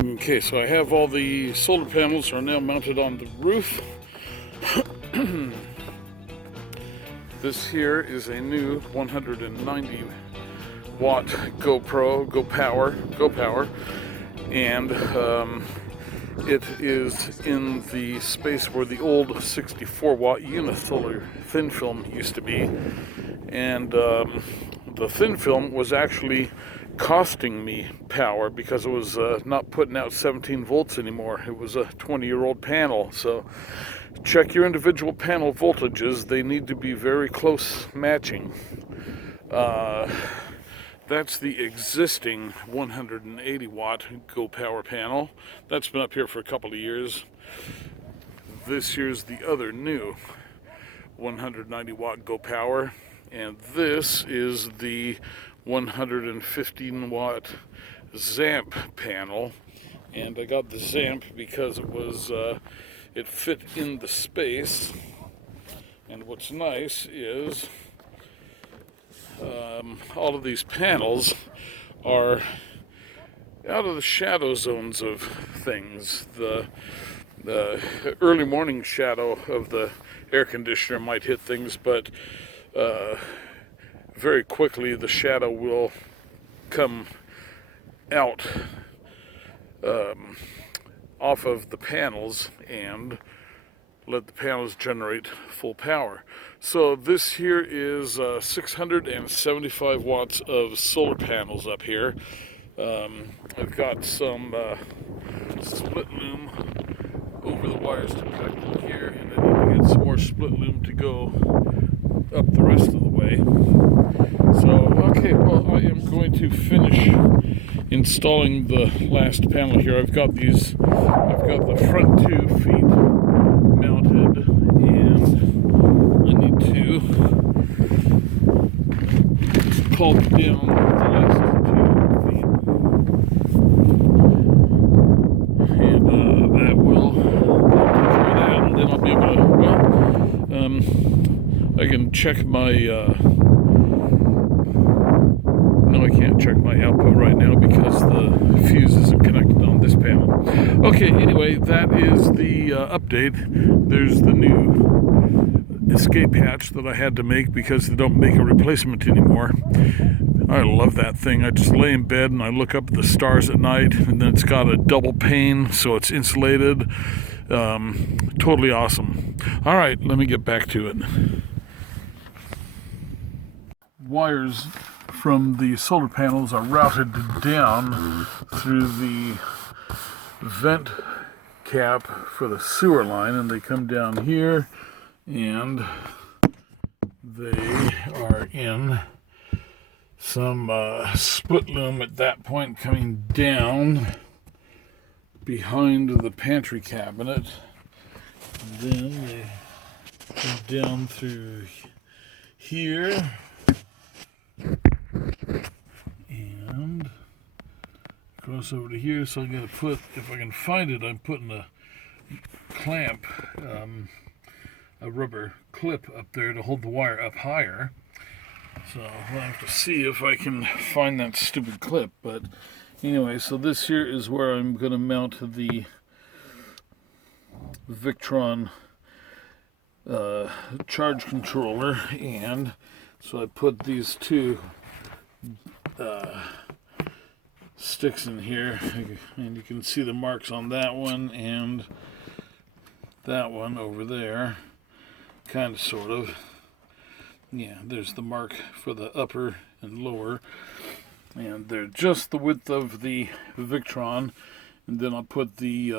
Okay, so I have all the solar panels are now mounted on the roof. This here is a new 190 watt Go Power, and it is in the space where the old 64 watt unisolar thin film used to be, and the thin film was actually costing me power because it was not putting out 17 volts anymore. It was a 20-year-old panel, so check your individual panel voltages. They need to be very close matching. That's the existing 180 watt Go Power panel. That's been up here for a couple of years. This here's the other new 190 watt Go Power, and this is the 115 watt ZAMP panel. And I got the ZAMP because it was it fit in the space. And what's nice is all of these panels are out of the shadow zones of things. The early morning shadow of the air conditioner might hit things, but very quickly the shadow will come out off of the panels and let the panels generate full power. So this here is 675 watts of solar panels up here. I've got some split loom over the wires to connect them here, and I need to get some more split loom to go up the rest of the way. So, okay, well, I am going to finish installing the last panel here. I've got the front 2 feet mounted, and I need to pulp down the last 2 feet, and that will take care of that, and then I'll be able to, I can check my, no, I can't check my output right now because the fuse isn't connected on this panel. Okay, anyway, that is the update. There's the new escape hatch that I had to make because they don't make a replacement anymore. I love that thing. I just lay in bed and I look up at the stars at night, and then it's got a double pane, so it's insulated. Totally awesome. All right, let me get back to it. Wires from the solar panels are routed down through the vent cap for the sewer line, and they come down here, and they are in some split loom at that point coming down behind the pantry cabinet. And then they come down through here and cross over to here. So I'm going to put, if I can find it, I'm putting a clamp, a rubber clip up there to hold the wire up higher. So I'll have to see if I can find that stupid clip. But anyway, so this here is where I'm going to mount the Victron charge controller, and so I put these 2 sticks in here, and you can see the marks on that one and that one over there, kind of, sort of. Yeah, there's the mark for the upper and lower, and they're just the width of the Victron. And then I'll put the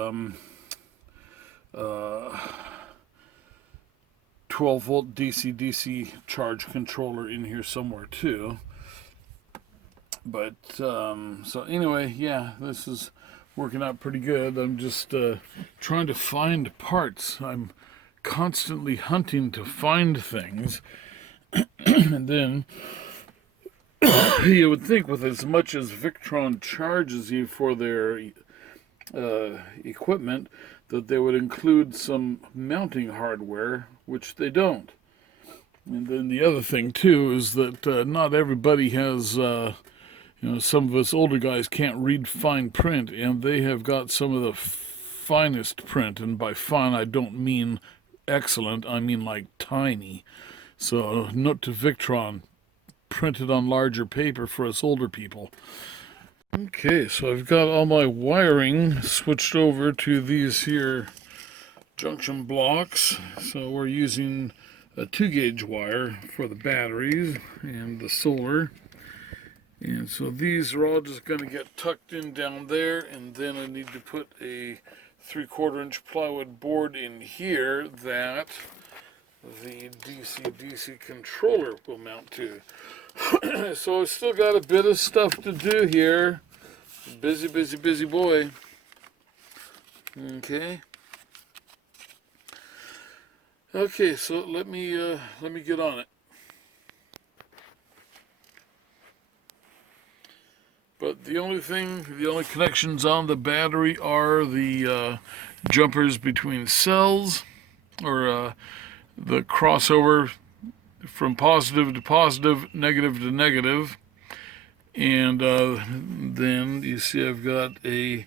12 volt DC-DC charge controller in here somewhere too. But so anyway, yeah, this is working out pretty good. I'm just trying to find parts. I'm constantly hunting to find things. And then you would think, with as much as Victron charges you for their equipment, that they would include some mounting hardware, which they don't. And then the other thing too is that not everybody has You know, some of us older guys can't read fine print, and they have got some of the finest print. And by fine, I don't mean excellent, I mean like tiny. So, note to Victron, printed on larger paper for us older people. Okay, so I've got all my wiring switched over to these here junction blocks. So we're using a 2-gauge wire for the batteries and the solar. And so these are all just going to get tucked in down there, and then I need to put a 3/4 inch plywood board in here that the DC-DC controller will mount to. So I've still got a bit of stuff to do here. Busy, busy, busy boy. Okay. Okay, so let me get on it. But the only connections on the battery are the jumpers between cells, or the crossover from positive to positive, negative to negative. And then you see I've got a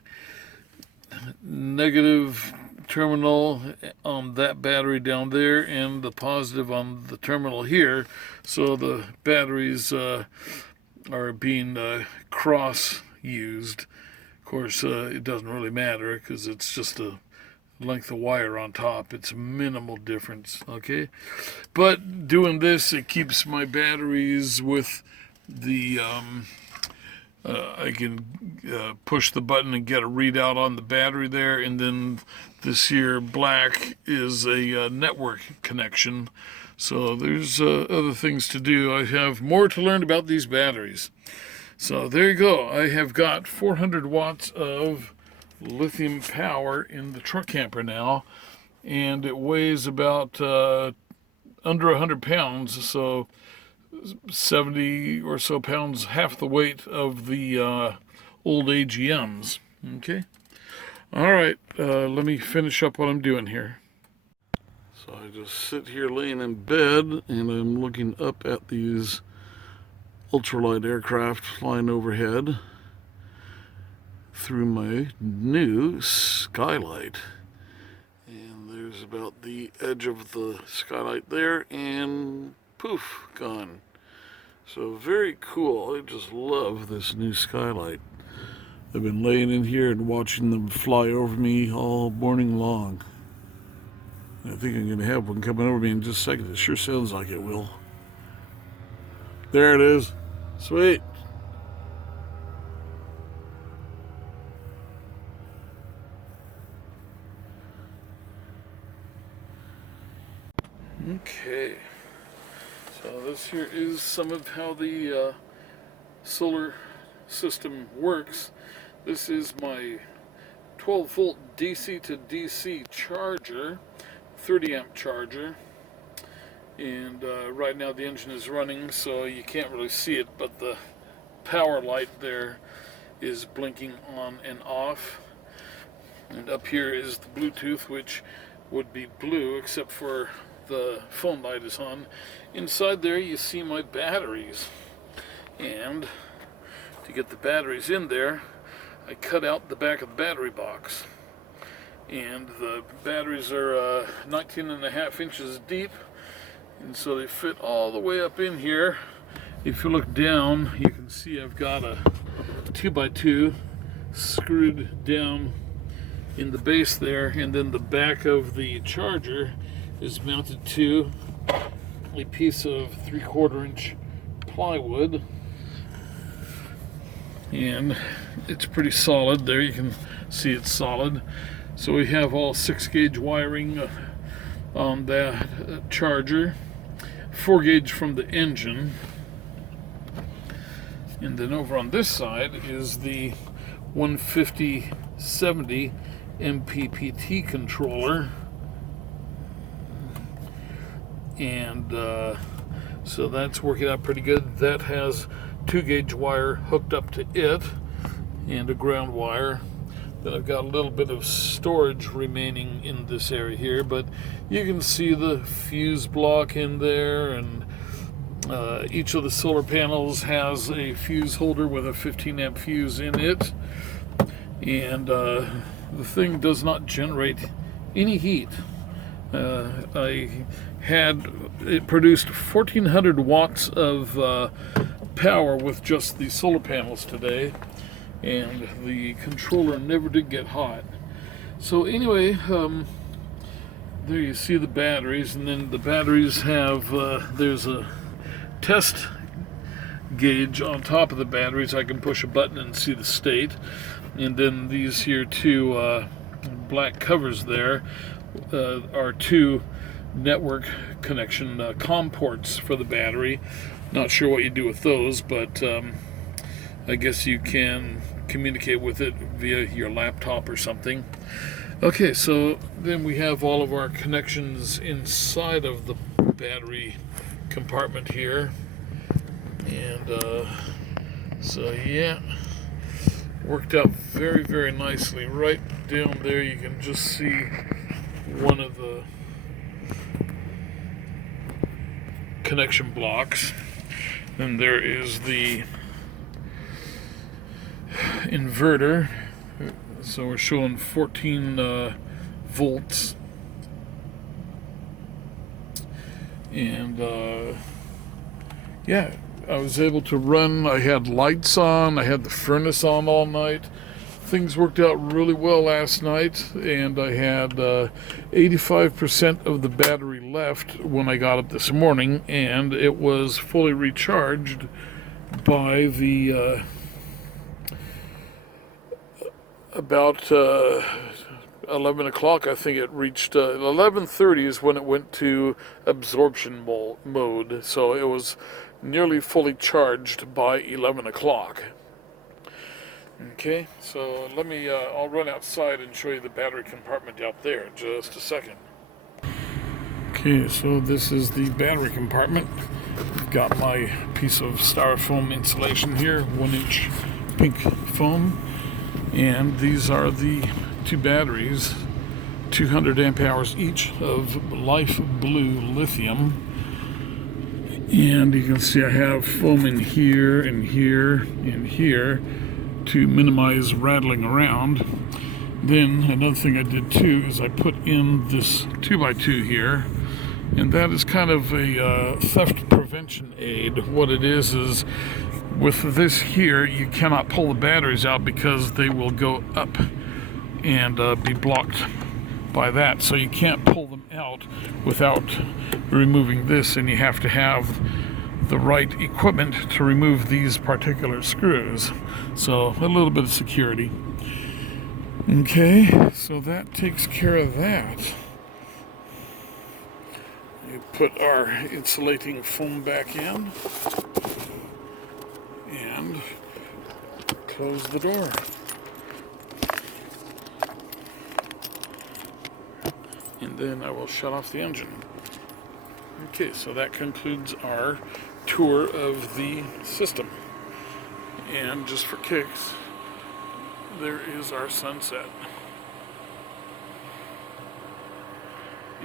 negative terminal on that battery down there and the positive on the terminal here. So the batteries are being cross used. Of course, it doesn't really matter because it's just a length of wire on top. It's minimal difference, okay? But doing this, it keeps my batteries with the I can push the button and get a readout on the battery there, and then this here black is a network connection. So there's other things to do. I have more to learn about these batteries. So there you go. I have got 400 watts of lithium power in the truck camper now, and it weighs about under 100 pounds, so 70 or so pounds, half the weight of the old AGMs. Okay. All right, let me finish up what I'm doing here. So I just sit here laying in bed, and I'm looking up at these ultralight aircraft flying overhead through my new Skylight. And there's about the edge of the Skylight there, and poof, gone. So very cool. I just love this new Skylight. I've been laying in here and watching them fly over me all morning long. I think I'm going to have one coming over me in just a second. It sure sounds like it will. There it is. Sweet. Okay. So this here is some of how the solar system works. This is my 12 volt DC to DC charger, 30 amp charger, and right now the engine is running, so you can't really see it, but the power light there is blinking on and off. And up here is the Bluetooth, which would be blue except for the phone light is on. Inside there you see my batteries, and to get the batteries in there I cut out the back of the battery box, and the batteries are 19.5 inches deep, and so they fit all the way up in here. If you look down, you can see I've got a 2x2 screwed down in the base there, and then the back of the charger is mounted to a piece of 3/4 inch plywood, and it's pretty solid. There you can see it's solid. So we have all 6-gauge wiring on that charger, 4-gauge from the engine, and then over on this side is the 150/70 MPPT controller, and so that's working out pretty good. That has 2-gauge wire hooked up to it and a ground wire. Then I've got a little bit of storage remaining in this area here, but you can see the fuse block in there, and Each of the solar panels has a fuse holder with a 15 amp fuse in it, and the thing does not generate any heat. It produced 1400 watts of power with just the solar panels today, and the controller never did get hot. So anyway, there you see the batteries, and then the batteries have, there's a test gauge on top of the batteries. I can push a button and see the state. And then these here two black covers there are two network connection COM ports for the battery. Not sure what you do with those, but I guess you can communicate with it via your laptop or something. Okay, so then we have all of our connections inside of the battery compartment here, and so yeah, worked out very, very nicely. Right down there you can just see one of the connection blocks. Then there is the inverter. So we're showing 14 volts, and yeah, I was able to run. I had lights on, I had the furnace on all night. Things worked out really well last night, and I had 85% of the battery left when I got up this morning, and it was fully recharged by the about 11 o'clock. I think it reached 11:30 is when it went to absorption mode, so it was nearly fully charged by 11 o'clock. Okay, so let me I'll run outside and show you the battery compartment out there in just a second. Okay, so this is the battery compartment. I've got my piece of styrofoam insulation here, 1-inch pink foam. And these are the two batteries, 200 amp hours each of life blue lithium. And you can see I have foam in here and here and here to minimize rattling around. Then another thing I did too is I put in this 2x2 here, and that is kind of a theft prevention aid. What it is with this here, you cannot pull the batteries out because they will go up and be blocked by that. So you can't pull them out without removing this, and you have to have the right equipment to remove these particular screws. So a little bit of security. Okay, so that takes care of that. You put our insulating foam back in and close the door. And then I will shut off the engine. Okay, so that concludes our tour of the system. And just for kicks, there is our sunset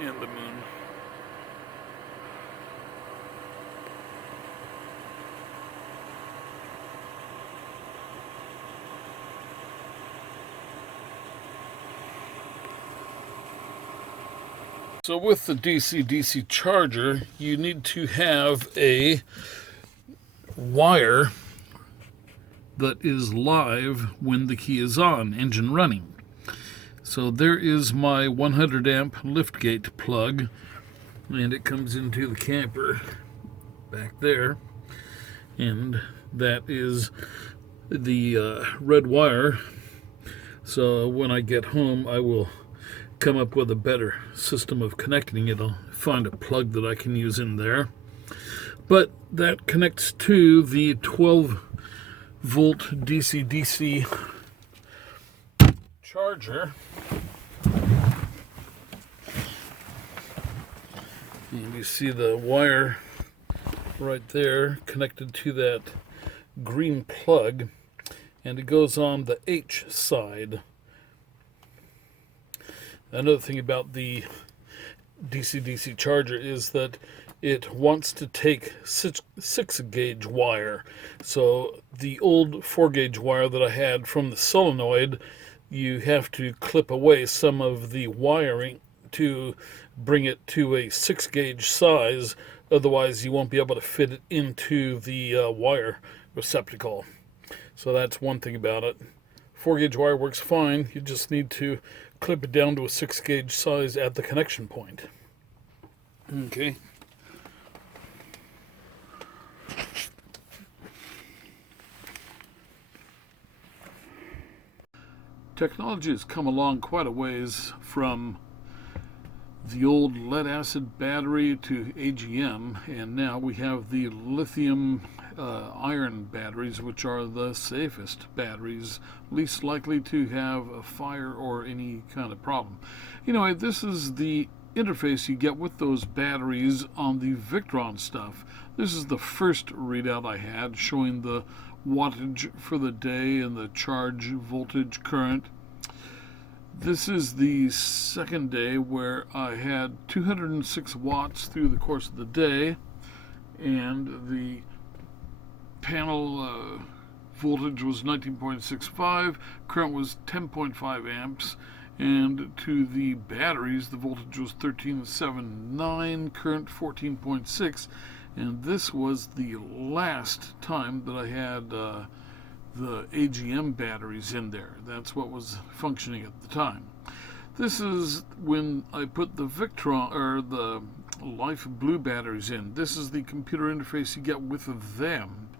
and the moon. So with the DC-DC charger, you need to have a wire that is live when the key is on, engine running. So there is my 100 amp liftgate plug, and it comes into the camper back there, and that is the red wire. So when I get home, I will come up with a better system of connecting it. I'll find a plug that I can use in there. But that connects to the 12 volt DC-DC charger. And you see the wire right there connected to that green plug, and it goes on the H side. Another thing about the DC-DC charger is that it wants to take six gauge wire. So the old 4 gauge wire that I had from the solenoid, you have to clip away some of the wiring to bring it to a 6 gauge size. Otherwise, you won't be able to fit it into the wire receptacle. So that's one thing about it. 4 gauge wire works fine. You just need to clip it down to a 6 gauge size at the connection point. Okay. Technology has come along quite a ways from the old lead acid battery to AGM, and now we have the lithium iron batteries, which are the safest batteries, least likely to have a fire or any kind of problem. Anyway, this is the interface you get with those batteries on the Victron stuff. This is the first readout I had showing the wattage for the day and the charge voltage current. This is the second day where I had 206 watts through the course of the day, and the panel voltage was 19.65, current was 10.5 amps, and to the batteries the voltage was 13.79, current 14.6, and this was the last time that I had the AGM batteries in there. That's what was functioning at the time. This is when I put the Victron or the Life Blue batteries in. This is the computer interface you get with them,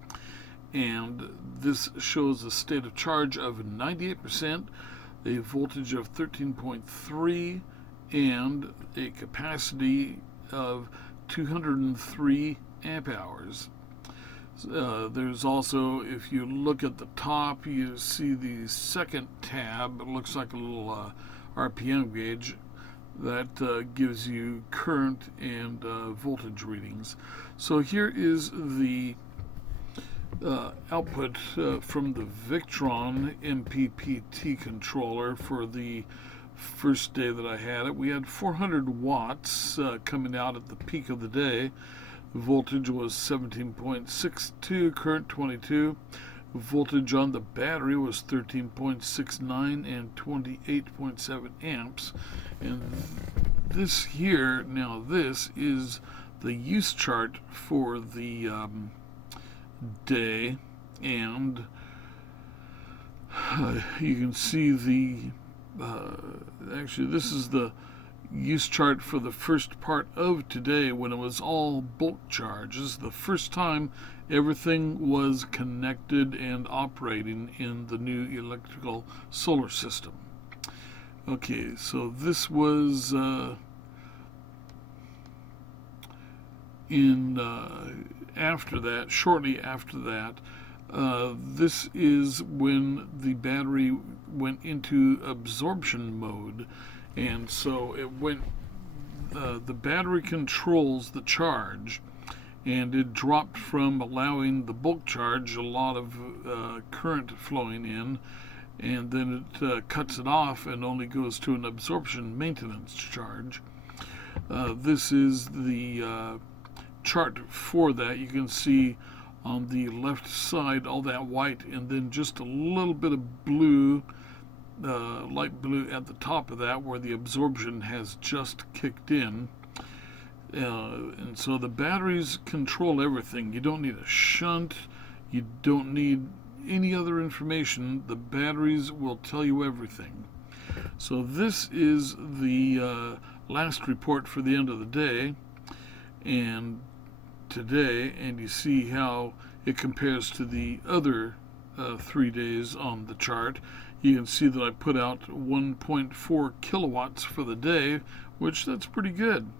and this shows a state of charge of 98%, a voltage of 13.3, and a capacity of 203 amp hours. There's also, if you look at the top, you see the second tab. It looks like a little RPM gauge that gives you current and voltage readings. So here is the output from the Victron MPPT controller for the first day that I had it. We had 400 watts coming out at the peak of the day. The voltage was 17.62, current 22. Voltage on the battery was 13.69 and 28.7 amps. And this here, now this is the use chart for the day, and you can see the actually this is the use chart for the first part of today when it was all bulk charge. This is the first time everything was connected and operating in the new electrical solar system. Okay, so this was after that, shortly after that. This is when the battery went into absorption mode, and so it went. The battery controls the charge, and it dropped from allowing the bulk charge a lot of current flowing in, and then it cuts it off and only goes to an absorption maintenance charge. This is the chart for that. You can see on the left side all that white, and then just a little bit of blue, light blue at the top of that where the absorption has just kicked in. And so the batteries control everything. You don't need a shunt, you don't need any other information. The batteries will tell you everything. So this is the last report for the end of the day and today, and you see how it compares to the other 3 days on the chart. You can see that I put out 1.4 kilowatts for the day, which that's pretty good.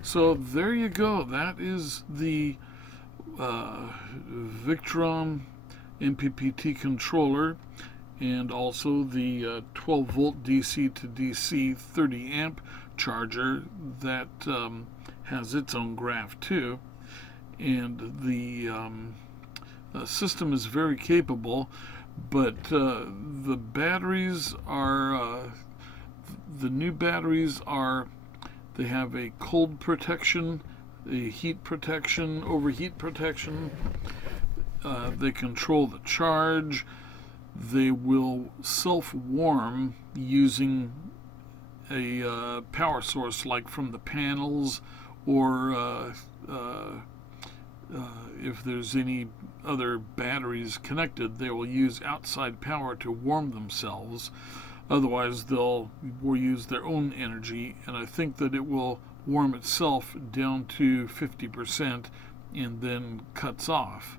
So there you go. That is the Victron MPPT controller, and also the 12 volt DC to DC 30 amp charger that has its own graph too. And the system is very capable, but the batteries are the new batteries are, they have a cold protection a heat protection, overheat protection. They control the charge. They will self-warm using a power source like from the panels, or if there's any other batteries connected, they will use outside power to warm themselves. Otherwise, they'll use their own energy, and I think that it will warm itself down to 50% and then cuts off.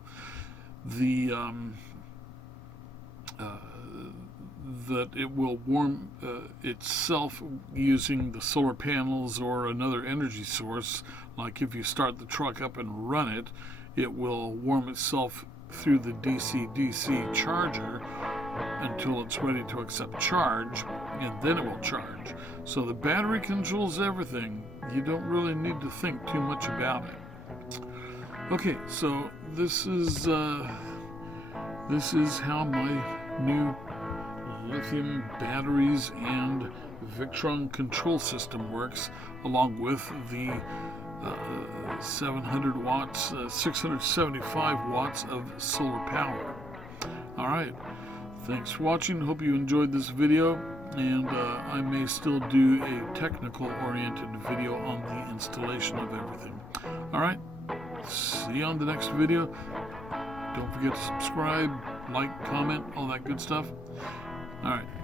That it will warm itself using the solar panels or another energy source. Like if you start the truck up and run it, it will warm itself through the DC-DC charger until it's ready to accept charge, and then it will charge. So the battery controls everything. You don't really need to think too much about it. Okay, so this is how my new lithium batteries and Victron control system works, along with the 700 watts, 675 watts of solar power. All right, thanks for watching. Hope you enjoyed this video, and I may still do a technical oriented video on the installation of everything. All right, see you on the next video. Don't forget to subscribe, like, comment, all that good stuff. All right.